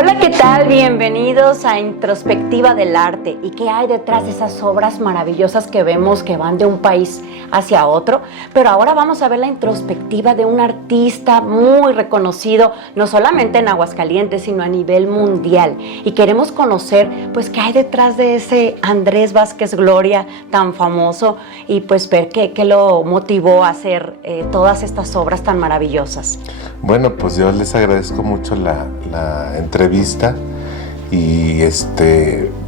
Hola, ¿qué tal? Bienvenidos a Introspectiva del Arte. ¿Y qué hay detrás de esas obras maravillosas que vemos que van de un país hacia otro? Pero ahora vamos a ver la introspectiva de un artista muy reconocido, no solamente en Aguascalientes, sino a nivel mundial. Y queremos conocer, pues, qué hay detrás de ese Andrés Vázquez Gloria tan famoso y, pues, ver qué lo motivó a hacer todas estas obras tan maravillosas. Bueno, pues yo les agradezco mucho la entrevista y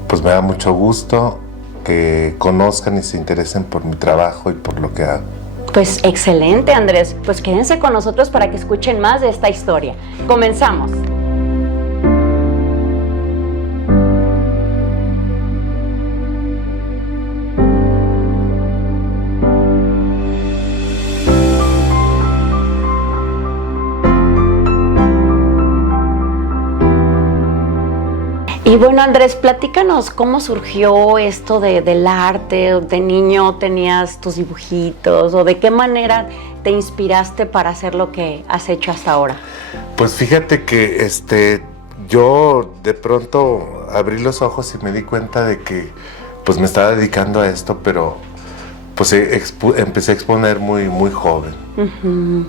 pues me da mucho gusto que conozcan y se interesen por mi trabajo y por lo que hago. Pues excelente, Andrés. Pues quédense con nosotros para que escuchen más de esta historia. Comenzamos. Y bueno, Andrés, platícanos cómo surgió esto del arte. ¿De niño tenías tus dibujitos o de qué manera te inspiraste para hacer lo que has hecho hasta ahora? Pues fíjate que yo de pronto abrí los ojos y me di cuenta de que pues me estaba dedicando a esto, pero pues empecé a exponer muy joven. Uh-huh.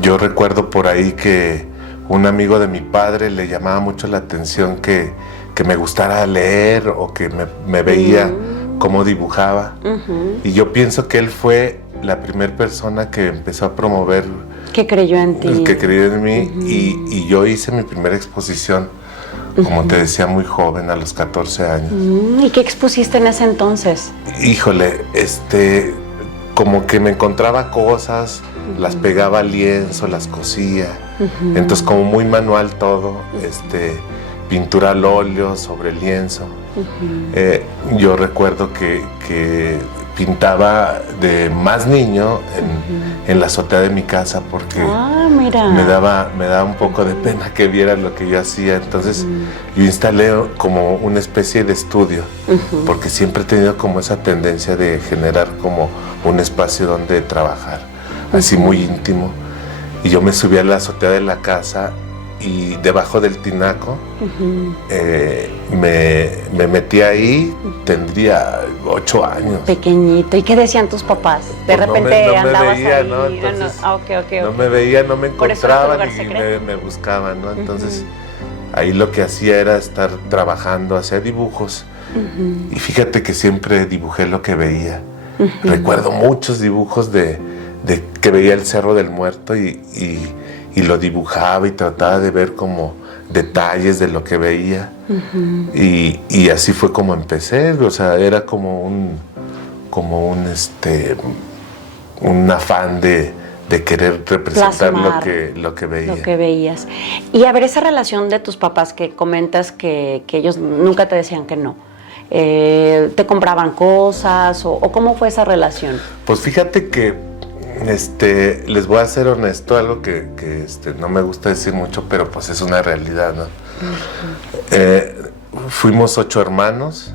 Yo recuerdo por ahí que un amigo de mi padre le llamaba mucho la atención que me gustara leer o que me veía cómo dibujaba. Uh-huh. Y yo pienso que él fue la primera persona que empezó a promover. Que creyó en ti. Que creyó en mí. Uh-huh. Y yo hice mi primera exposición, como te decía, muy joven, a los 14 años. ¿Y qué expusiste en ese entonces? Híjole, como que me encontraba cosas, las pegaba al lienzo, las cosía. Uh-huh. Entonces, como muy manual todo, pintura al óleo sobre el lienzo. Uh-huh. Yo recuerdo que pintaba de más niño en la azotea de mi casa porque mira. me daba un poco de pena que vieran lo que yo hacía. Entonces yo instalé como una especie de estudio, porque siempre he tenido como esa tendencia de generar como un espacio donde trabajar, así muy íntimo. Y yo me subí a la azotea de la casa y debajo del tinaco me metí ahí, tendría 8 años. Pequeñito. ¿Y qué decían tus papás? De pues repente no me andabas veía, ahí. ¿no? Entonces, Okay. No me veían, no me encontraban y me buscaban, ¿no? Entonces ahí lo que hacía era estar trabajando, hacía dibujos. Y fíjate que siempre dibujé lo que veía. Recuerdo muchos dibujos de que veía el Cerro del Muerto y lo dibujaba y trataba de ver como detalles de lo que veía. Y así fue como empecé. O sea, era como un afán de querer representar lo que veía. Lo que veías. Y a ver, esa relación de tus papás que comentas que ellos nunca te decían que no. ¿Te compraban cosas o cómo fue esa relación? Pues fíjate que les voy a ser honesto, algo que no me gusta decir mucho, pero pues es una realidad, ¿no? Fuimos 8 hermanos.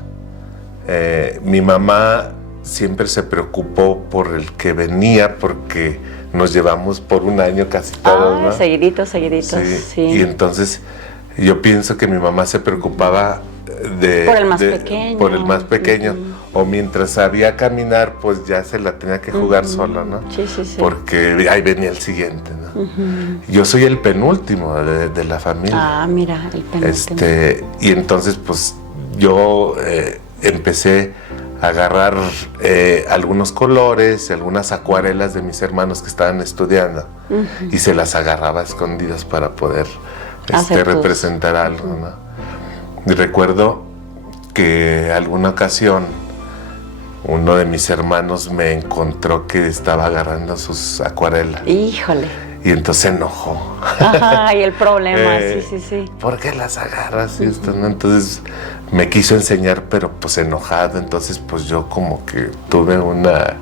Mi mamá siempre se preocupó por el que venía porque nos llevamos por un año casi todos, ¿no? Seguiditos. Sí. Y entonces yo pienso que mi mamá se preocupaba por el más pequeño. O mientras sabía caminar, pues ya se la tenía que jugar solo, ¿no? Sí. Porque ahí venía el siguiente, ¿no? Yo soy el penúltimo de la familia. Mira, el penúltimo. Y entonces, pues, yo empecé a agarrar algunos colores, algunas acuarelas de mis hermanos que estaban estudiando, y se las agarraba a escondidas para poder representar algo, ¿no? Y recuerdo que alguna ocasión uno de mis hermanos me encontró que estaba agarrando sus acuarelas. Híjole. Y entonces se enojó. Y el problema, sí. ¿Por qué las agarras? Y esto, ¿no? Entonces me quiso enseñar, pero pues enojado. Entonces pues yo como que tuve una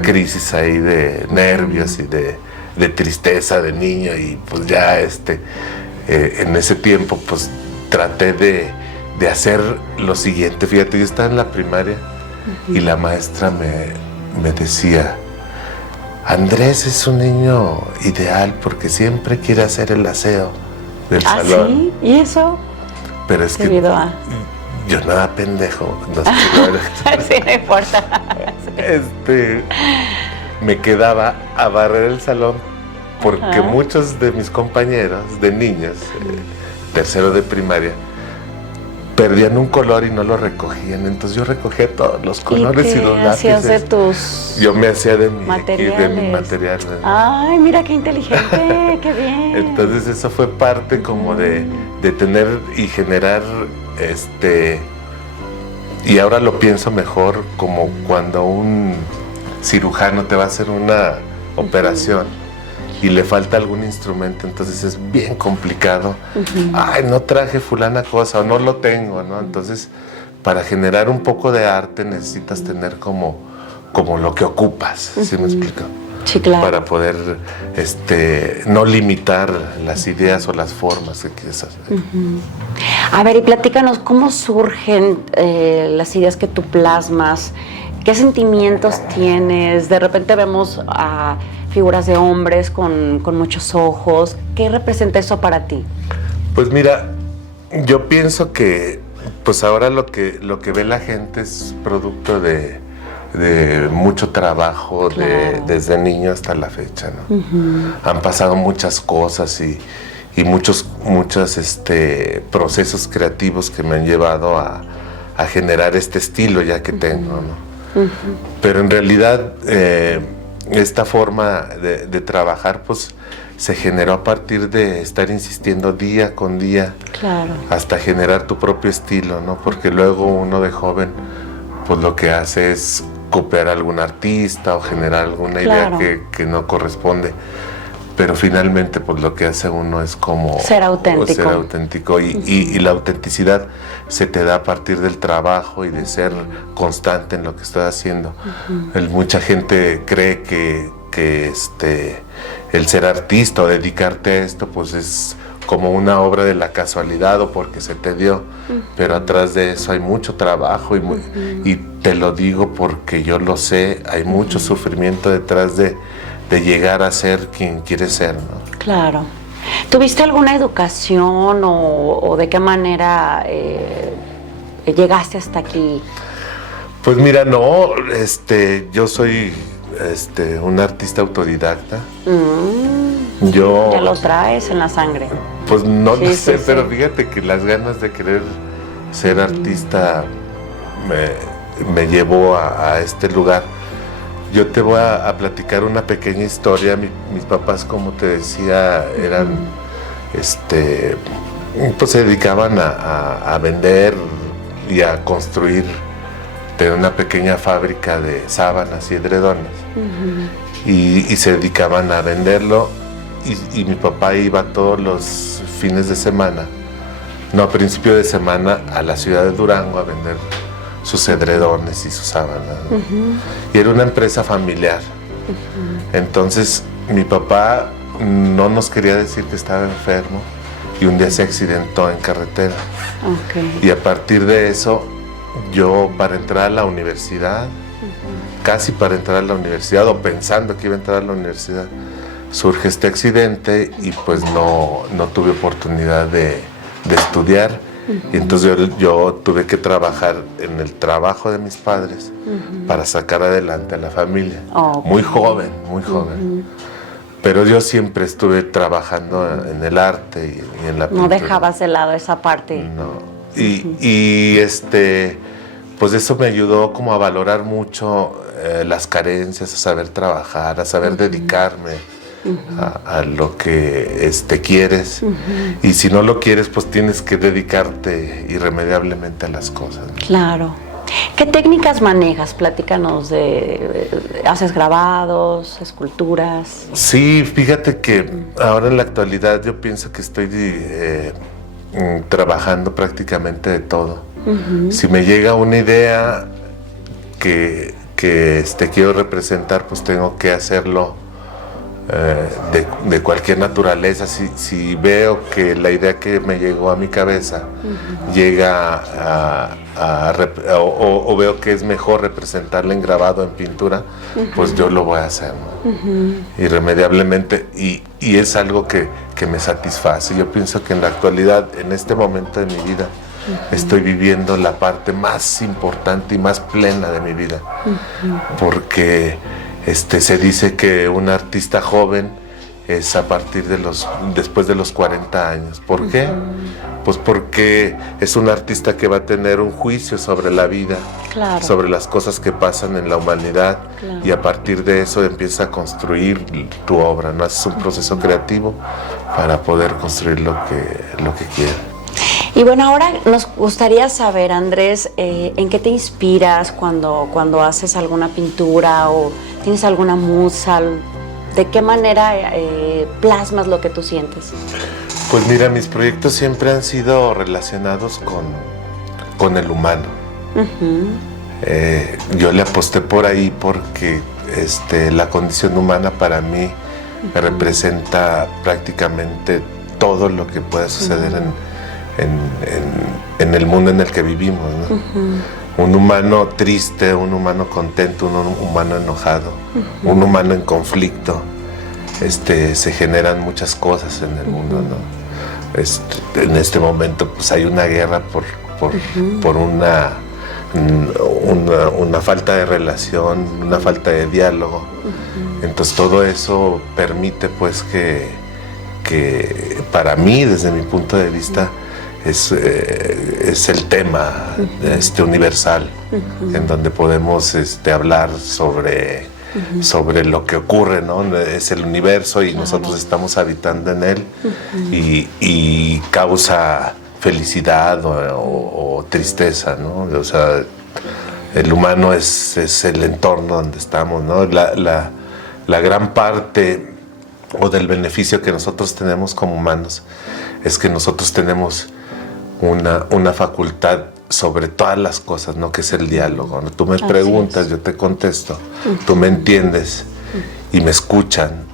crisis ahí de nervios y de tristeza de niño. Y pues ya en ese tiempo pues traté de hacer lo siguiente. Fíjate, yo estaba en la primaria y la maestra me decía: Andrés es un niño ideal porque siempre quiere hacer el aseo del ¿Ah, salón. sí? ¿Y eso? Pero es que Debido a... yo nada pendejo. No sé, Sí, no importa. me quedaba a barrer el salón porque Ajá. muchos de mis compañeros de niños, tercero de primaria, perdían un color y no lo recogían. Entonces yo recogía todos los colores y los qué hacías de lápices. tus Yo me hacía de mi materiales? material. Ay, mira qué inteligente, qué bien. Entonces eso fue parte como de tener y generar y ahora lo pienso mejor, como cuando un cirujano te va a hacer una operación y le falta algún instrumento, entonces es bien complicado. Ay, no traje fulana cosa o no lo tengo, ¿no? Entonces, para generar un poco de arte necesitas tener como lo que ocupas, ¿sí me explico? Sí, claro. Para poder no limitar las ideas o las formas que quieres hacer. A ver, y platícanos, ¿cómo surgen las ideas que tú plasmas? ¿Qué sentimientos tienes? De repente vemos a figuras de hombres con muchos ojos. ¿Qué representa eso para ti? Pues mira, yo pienso que pues ahora lo que ve la gente es producto de mucho trabajo, Claro. desde niño hasta la fecha, ¿no? Han pasado muchas cosas y muchos procesos creativos que me han llevado a generar este estilo ya que tengo, ¿no? Pero en realidad esta forma de trabajar pues se generó a partir de estar insistiendo día con día, Claro. hasta generar tu propio estilo, ¿no? Porque luego uno de joven pues lo que hace es copiar a algún artista o generar alguna Claro. idea que no corresponde. Pero finalmente pues lo que hace uno es como Ser auténtico. ser auténtico y la autenticidad se te da a partir del trabajo y de ser constante en lo que estás haciendo. Mucha gente cree que el ser artista o dedicarte a esto pues es como una obra de la casualidad o porque se te dio, pero atrás de eso hay mucho trabajo y te lo digo porque yo lo sé, hay mucho sufrimiento detrás de llegar a ser quien quieres ser, ¿no? Claro. ¿Tuviste alguna educación o de qué manera llegaste hasta aquí? Pues mira, no, yo soy un artista autodidacta. Yo, Ya lo traes en la sangre. pues no Sí, lo sí, sé, sí. pero fíjate que las ganas de querer ser artista me llevó a este lugar. Yo te voy a platicar una pequeña historia. Mis papás, como te decía, eran, pues se dedicaban a vender y a construir de una pequeña fábrica de sábanas y edredones. Y se dedicaban a venderlo y mi papá iba todos los fines de semana, no, a principio de semana, a la ciudad de Durango a vender sus edredones y sus sábanas, ¿no? Y era una empresa familiar. Entonces mi papá no nos quería decir que estaba enfermo y un día se accidentó en carretera. Ok. Y a partir de eso, yo para entrar a la universidad, casi para entrar a la universidad o pensando que iba a entrar a la universidad, surge este accidente y pues no tuve oportunidad de estudiar. Y entonces yo tuve que trabajar en el trabajo de mis padres para sacar adelante a la familia. Ok. Muy joven, muy joven. Pero yo siempre estuve trabajando en el arte y en la No pintura. dejabas de lado esa parte. No. Y pues eso me ayudó como a valorar mucho las carencias, a saber trabajar, a saber dedicarme a lo que quieres. Y si no lo quieres, pues tienes que dedicarte irremediablemente a las cosas, ¿no? Claro. ¿Qué técnicas manejas? Platícanos ¿haces grabados, esculturas? Sí, fíjate que ahora en la actualidad yo pienso que estoy trabajando prácticamente de todo. Si me llega una idea que quiero representar, pues tengo que hacerlo de cualquier naturaleza. Si veo que la idea que me llegó a mi cabeza llega o veo que es mejor representarla en grabado, en pintura, pues yo lo voy a hacer, ¿no? Irremediablemente, y es algo que me satisface. Yo pienso que en la actualidad, en este momento de mi vida, estoy viviendo la parte más importante y más plena de mi vida, porque se dice que un artista joven es a partir después de los 40 años. ¿Por qué? Pues porque es un artista que va a tener un juicio sobre la vida, claro, sobre las cosas que pasan en la humanidad, claro, y a partir de eso empieza a construir tu obra, ¿no? Es un proceso creativo para poder construir lo que quieres. Y bueno, ahora nos gustaría saber, Andrés, ¿en qué te inspiras cuando haces alguna pintura o tienes alguna musa? ¿De qué manera plasmas lo que tú sientes? Pues mira, mis proyectos siempre han sido relacionados con el humano. Yo le aposté por ahí porque la condición humana para mí me representa prácticamente todo lo que puede suceder en el mundo en el que vivimos, ¿no? Un humano triste, un humano contento, un humano enojado, un humano en conflicto. Se generan muchas cosas en el mundo, ¿no? En este momento pues hay una guerra por una falta de relación, una falta de diálogo. Entonces todo eso permite pues que para mí, desde mi punto de vista, es el tema universal, en donde podemos hablar sobre lo que ocurre, ¿no? Es el universo y nosotros estamos habitando en él, y causa felicidad o tristeza, ¿no? O sea, el humano es el entorno donde estamos, ¿no? La gran parte o del beneficio que nosotros tenemos como humanos es que nosotros tenemos una facultad sobre todas las cosas, ¿no? Que es el diálogo, ¿no? Tú me preguntas, yo te contesto, tú me entiendes y me escuchan,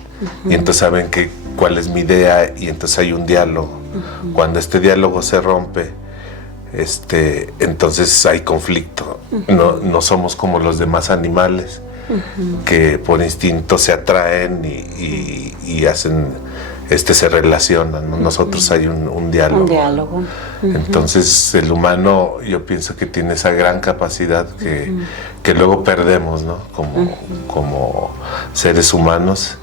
y entonces saben cuál es mi idea, y entonces hay un diálogo. Cuando este diálogo se rompe, entonces hay conflicto. No somos como los demás animales que por instinto se atraen y hacen se relacionan, ¿no? Nosotros hay un diálogo. Un diálogo. Entonces el humano, yo pienso que tiene esa gran capacidad que luego perdemos, ¿no? Como seres humanos,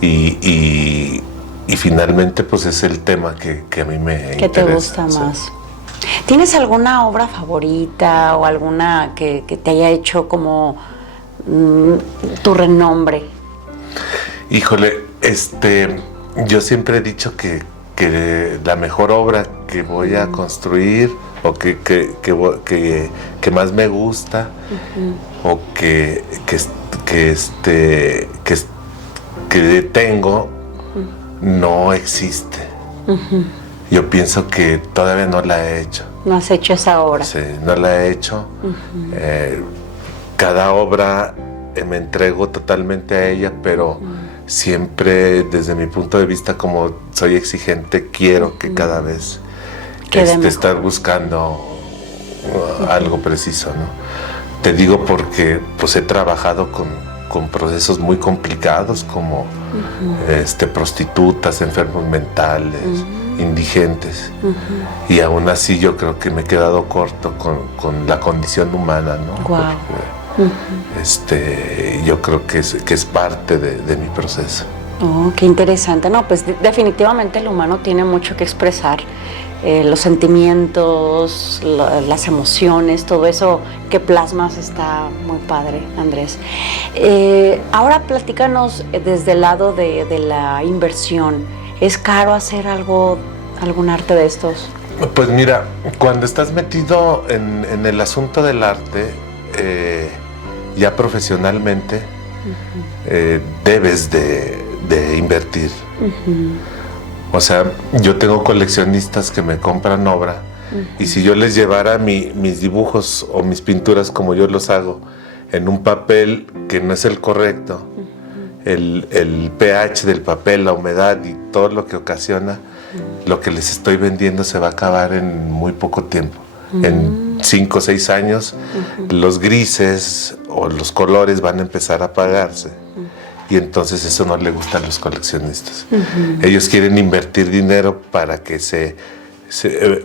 y finalmente pues es el tema que a mí me ¿Qué interesa. te gusta más? ¿Tienes alguna obra favorita o alguna que te haya hecho como tu renombre? Híjole, yo siempre he dicho que la mejor obra que voy a construir, o que más me gusta, o que tengo, no existe. Yo pienso que todavía no la he hecho. ¿No has hecho esa obra? Sí, no la he hecho. Cada obra me entrego totalmente a ella, pero siempre desde mi punto de vista, como soy exigente, quiero que cada vez estar buscando algo preciso, ¿no? Te digo porque pues he trabajado con procesos muy complicados, como prostitutas, enfermos mentales, indigentes, y aún así yo creo que me he quedado corto con la condición humana, ¿no? Wow. Yo creo que es parte de mi proceso. Oh, qué interesante. No, pues definitivamente el humano tiene mucho que expresar. Los sentimientos, las emociones, todo eso que plasmas está muy padre, Andrés. Ahora platícanos desde el lado de la inversión. ¿Es caro hacer algún arte de estos? Pues mira, cuando estás metido en el asunto del arte, ya profesionalmente, debes de invertir. O sea, yo tengo coleccionistas que me compran obra, y si yo les llevara mis dibujos o mis pinturas como yo los hago en un papel que no es el correcto, el pH del papel, la humedad y todo lo que ocasiona, lo que les estoy vendiendo se va a acabar en muy poco tiempo. En 5 o 6 años, los grises o los colores van a empezar a apagarse. Y entonces eso no le gusta a los coleccionistas. Ellos quieren invertir dinero para que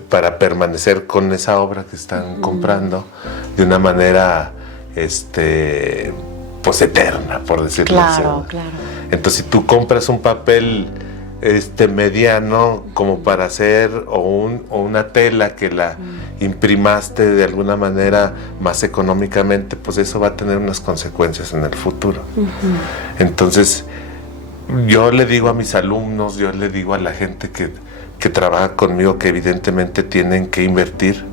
para permanecer con esa obra que están comprando de una manera pues eterna, por decirlo así. Claro, claro. Entonces, si tú compras un papel mediano como para hacer o una tela que la imprimaste de alguna manera más económicamente, pues eso va a tener unas consecuencias en el futuro. Entonces, yo le digo a mis alumnos, yo le digo a la gente que trabaja conmigo que evidentemente tienen que invertir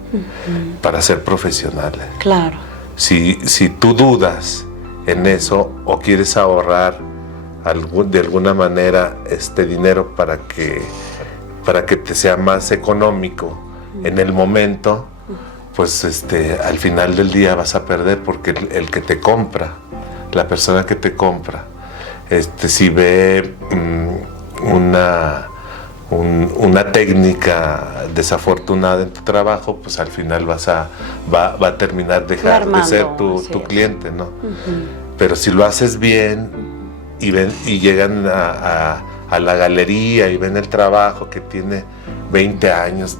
para ser profesionales. Claro. Si tú dudas en eso o quieres ahorrar de alguna manera dinero para que te sea más económico en el momento, pues al final del día vas a perder, porque el que te compra, la persona que te compra, si ve una técnica desafortunada en tu trabajo, pues al final va a terminar de ser tu cliente, ¿no? Pero si lo haces bien y llegan a la galería y ven el trabajo que tiene 20 años,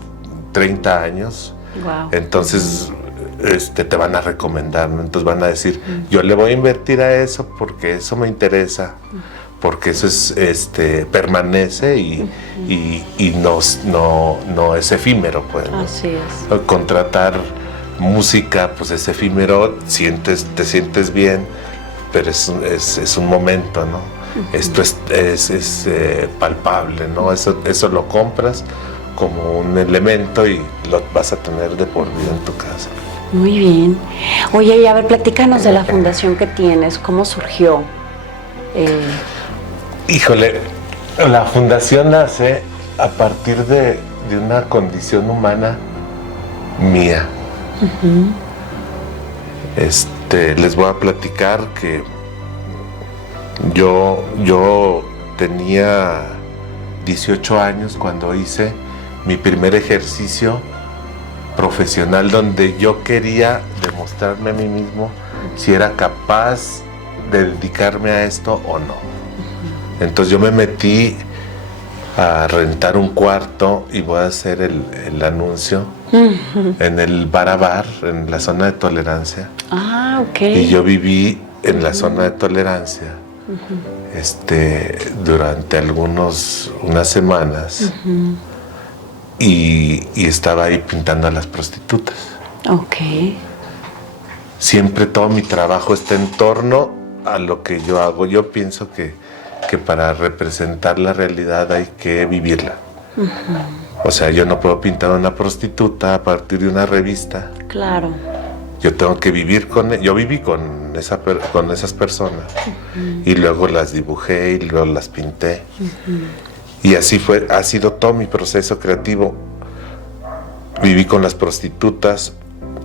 30 años, wow. Entonces te van a recomendar, ¿no? Entonces van a decir, yo le voy a invertir a eso porque eso me interesa, porque eso permanece y no es efímero, pues, ¿no? Así es. Contratar música, pues es efímero, te sientes bien, pero es un momento, ¿no? Esto es palpable, ¿no? Eso lo compras como un elemento y lo vas a tener de por vida en tu casa. Muy bien. Oye, y a ver, platícanos de la fundación que tienes, ¿cómo surgió? Híjole, la fundación nace a partir de una condición humana mía. Les voy a platicar que yo tenía 18 años cuando hice mi primer ejercicio profesional, donde yo quería demostrarme a mí mismo si era capaz de dedicarme a esto o no. Entonces yo me metí a rentar un cuarto y voy a hacer el anuncio en el Bar a Bar, en la zona de tolerancia. Ah, ok. Y yo viví en la zona de tolerancia durante unas semanas y estaba ahí pintando a las prostitutas. Ok. Siempre todo mi trabajo está en torno a lo que yo hago. Yo pienso que para representar la realidad hay que vivirla. O sea, yo no puedo pintar a una prostituta a partir de una revista. Claro. Yo tengo que vivir yo viví con esas personas y luego las dibujé y luego las pinté. Y así ha sido todo mi proceso creativo. Viví con las prostitutas,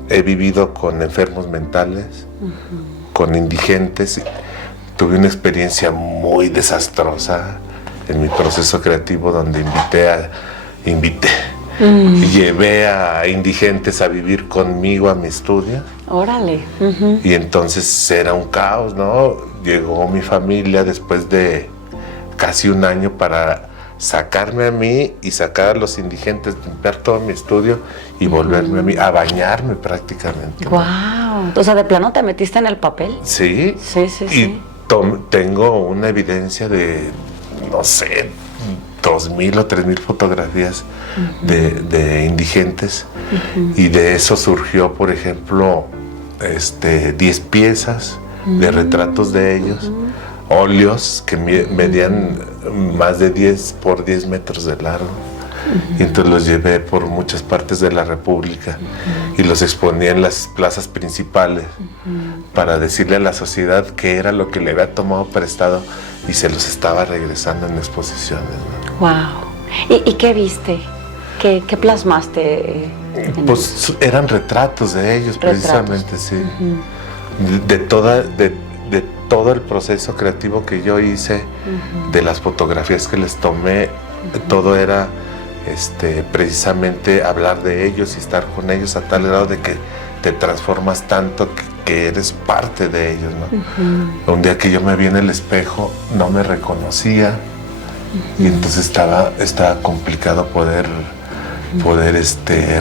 he vivido con enfermos mentales, con indigentes. Tuve una experiencia muy desastrosa en mi proceso creativo, donde llevé a indigentes a vivir conmigo a mi estudio. Órale. Y entonces era un caos, ¿no? Llegó mi familia después de casi un año para sacarme a mí y sacar a los indigentes, limpiar todo mi estudio y volverme a mí, a bañarme prácticamente. Wow. O sea, ¿de plano te metiste en el papel? Sí. Sí. Tengo una evidencia de, no sé, 2,000 o 3,000 fotografías de indigentes, y de eso surgió, por ejemplo, 10 piezas de retratos de ellos, óleos que medían más de 10 por 10 metros de largo. Y entonces los llevé por muchas partes de la República y los exponía en las plazas principales para decirle a la sociedad qué era lo que le había tomado prestado y se los estaba regresando en exposiciones, ¿no? Wow. ¿Y qué viste? ¿Qué plasmaste? Pues eran retratos de ellos, precisamente, sí. De todo el proceso creativo que yo hice, de las fotografías que les tomé, todo era precisamente hablar de ellos y estar con ellos a tal grado de que te transformas tanto que eres parte de ellos, ¿no? Un día que yo me vi en el espejo, no me reconocía, y entonces estaba complicado poder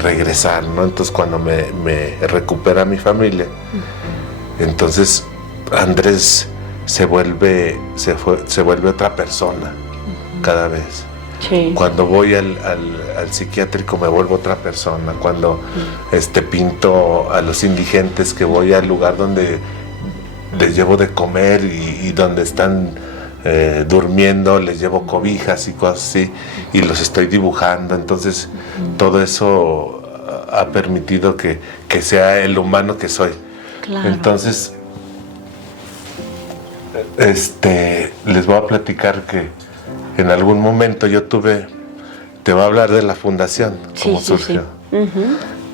regresar, ¿no? Entonces cuando me recupera mi familia, entonces Andrés se vuelve otra persona cada vez. Sí. Cuando voy al psiquiátrico me vuelvo otra persona. Cuando pinto a los indigentes, que voy al lugar donde les llevo de comer y donde están durmiendo, les llevo cobijas y cosas así, y los estoy dibujando. Entonces todo eso ha permitido que sea el humano que soy. Claro. Entonces les voy a platicar que en algún momento te voy a hablar de la fundación, cómo surgió. Sí.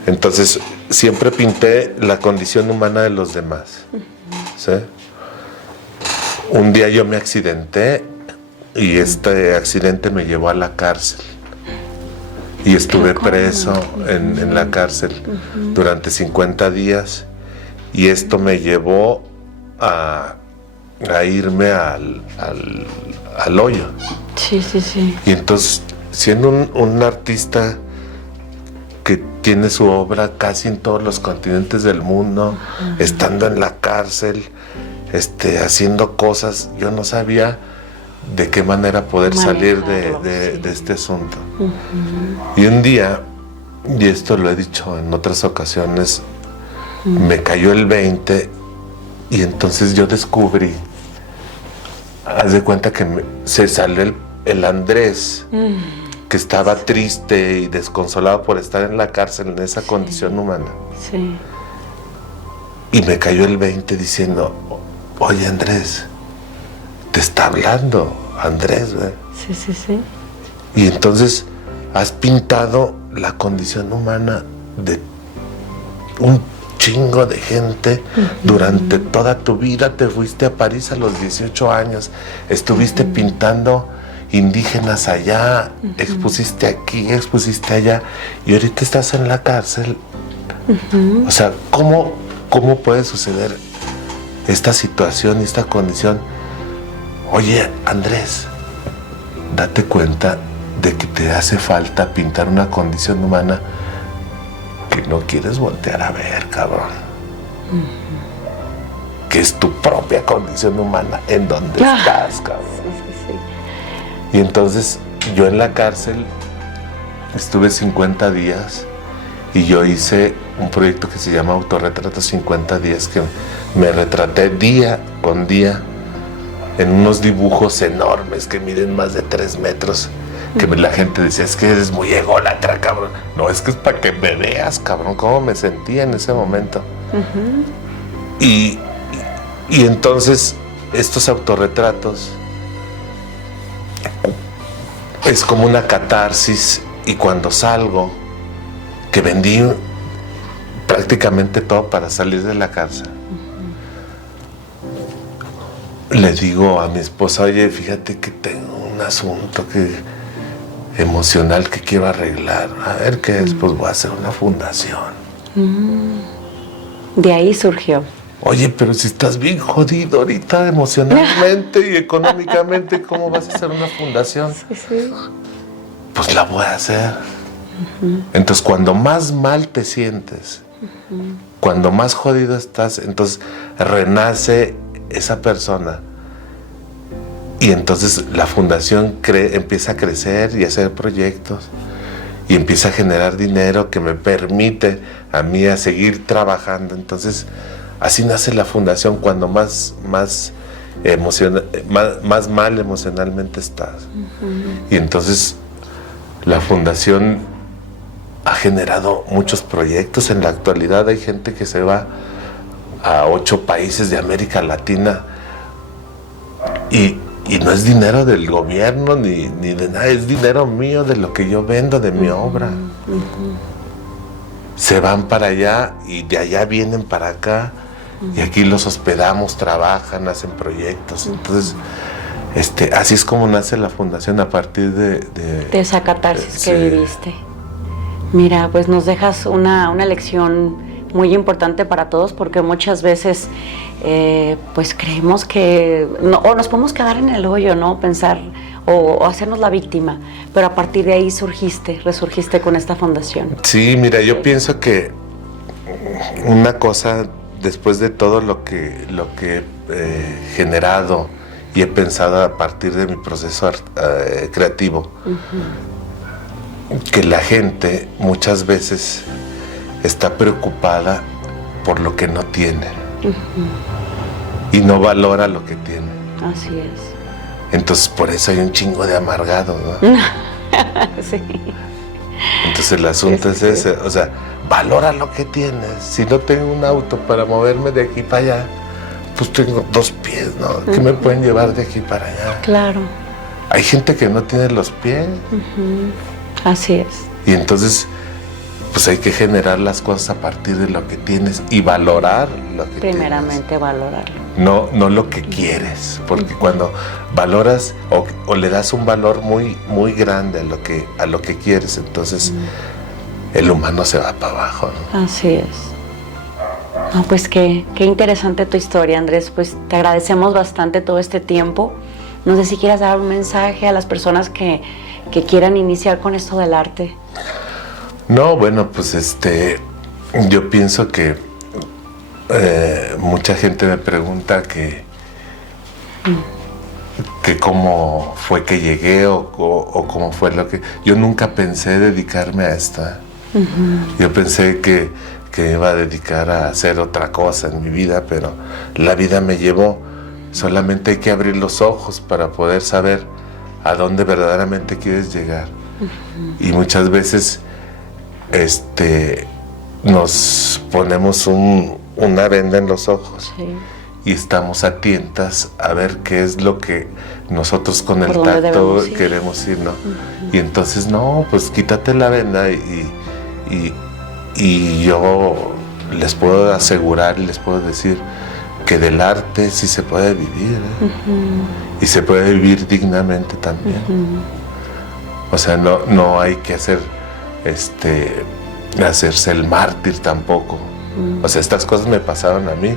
Entonces, siempre pinté la condición humana de los demás. ¿Sí? Un día yo me accidenté y este accidente me llevó a la cárcel. Y estuve preso en la cárcel durante 50 días. Y esto me llevó a irme al hoyo. Sí. Y entonces, siendo un artista que tiene su obra casi en todos los continentes del mundo, estando en la cárcel, haciendo cosas, yo no sabía de qué manera poder salir de este asunto. Y un día, y esto lo he dicho en otras ocasiones, me cayó el 20 y entonces yo descubrí, haz de cuenta que se salió el Andrés, que estaba triste y desconsolado por estar en la cárcel en esa condición humana. Sí. Y me cayó el 20 diciendo, oye Andrés, te está hablando Andrés, ¿verdad? Sí. Y entonces has pintado la condición humana de un chingo de gente durante toda tu vida. Te fuiste a París a los 18 años, estuviste pintando indígenas allá, expusiste aquí, expusiste allá, y ahorita estás en la cárcel. O sea, ¿cómo puede suceder esta situación y esta condición? Oye, Andrés, date cuenta de que te hace falta pintar una condición humana que no quieres voltear a ver, cabrón. Que es tu propia condición humana en donde estás, cabrón. Sí. Y entonces yo en la cárcel estuve 50 días y yo hice un proyecto que se llama Autorretrato 50 días, que me retraté día con día en unos dibujos enormes que miden más de 3 metros. Que la gente decía, es que eres muy ególatra, cabrón. No, es que es para que me veas, cabrón, cómo me sentía en ese momento. Y entonces estos autorretratos es como una catarsis, y cuando salgo, que vendí prácticamente todo para salir de la cárcel, le digo a mi esposa, oye, fíjate que tengo un asunto emocional que quiero arreglar. A ver qué es, pues voy a hacer una fundación. De ahí surgió. Oye, pero si estás bien jodido ahorita emocionalmente y económicamente, ¿cómo vas a hacer una fundación? Sí. Pues la voy a hacer. Entonces, cuando más mal te sientes, cuando más jodido estás, entonces renace esa persona. Y entonces la fundación empieza a crecer y a hacer proyectos y empieza a generar dinero que me permite a mí a seguir trabajando. Entonces así nace la fundación, cuando más mal emocionalmente estás. Y entonces la fundación ha generado muchos proyectos. En la actualidad hay gente que se va a 8 países de América Latina y no es dinero del gobierno ni de nada, es dinero mío, de lo que yo vendo, de mi obra. Se van para allá y de allá vienen para acá Y aquí los hospedamos, trabajan, hacen proyectos. Entonces, así es como nace la fundación, a partir de esa catarsis sí. que viviste. Mira, pues nos dejas una lección muy importante para todos, porque muchas veces pues creemos que no, o nos podemos quedar en el hoyo, ¿no? Pensar o hacernos la víctima, pero a partir de ahí resurgiste con esta fundación. Sí, mira, yo pienso que una cosa, después de todo lo que he generado y he pensado a partir de mi proceso creativo, que la gente muchas veces está preocupada por lo que no tiene y no valora lo que tiene. Así es. Entonces por eso hay un chingo de amargados, ¿no? Sí. Entonces el asunto es ese, o sea, valora lo que tienes. Si no tengo un auto para moverme de aquí para allá, pues tengo 2 pies, ¿no? Que me pueden llevar de aquí para allá. Claro. Hay gente que no tiene los pies. Así es. Y entonces, pues hay que generar las cosas a partir de lo que tienes y valorar lo que Primeramente tienes. valorarlo. No lo que quieres, porque cuando valoras o le das un valor muy, muy grande a lo que quieres, entonces el humano se va para abajo, ¿no? Así es. No, pues qué interesante tu historia, Andrés. Pues te agradecemos bastante todo este tiempo. No sé si quieras dar un mensaje a las personas que quieran iniciar con esto del arte. No, bueno, pues yo pienso que mucha gente me pregunta que cómo fue que llegué o cómo fue lo que... Yo nunca pensé dedicarme a esto. Yo pensé que iba a dedicar a hacer otra cosa en mi vida, pero la vida me llevó. Solamente hay que abrir los ojos para poder saber a dónde verdaderamente quieres llegar. Y muchas veces nos ponemos una venda en los ojos. Sí. Y estamos a tientas a ver qué es lo que nosotros con el tacto queremos ir, ¿no? Y entonces, no, pues quítate la venda y yo les puedo asegurar y les puedo decir que del arte sí se puede vivir, y se puede vivir dignamente también. O sea, no hay que hacerse el mártir tampoco. O sea, estas cosas me pasaron a mí,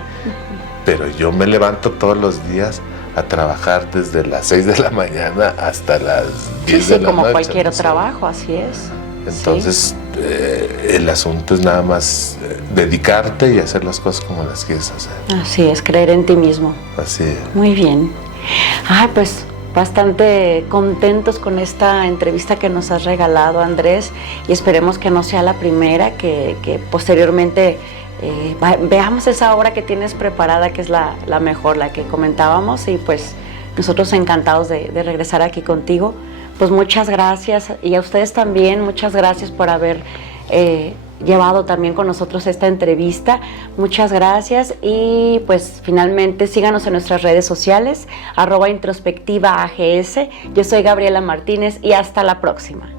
pero yo me levanto todos los días a trabajar desde las 6 de la mañana hasta las 10 de la noche. Sí, como cualquier trabajo, así es. Entonces, el asunto es nada más dedicarte y hacer las cosas como las quieres hacer. Así es, creer en ti mismo. Así es. Muy bien. Ay, pues bastante contentos con esta entrevista que nos has regalado, Andrés, y esperemos que no sea la primera, que posteriormente veamos esa obra que tienes preparada, que es la mejor, la que comentábamos, y pues nosotros encantados de regresar aquí contigo. Pues muchas gracias, y a ustedes también, muchas gracias por haber llevado también con nosotros esta entrevista. Muchas gracias, y pues finalmente síganos en nuestras redes sociales, @introspectivaags. Yo soy Gabriela Martínez y hasta la próxima.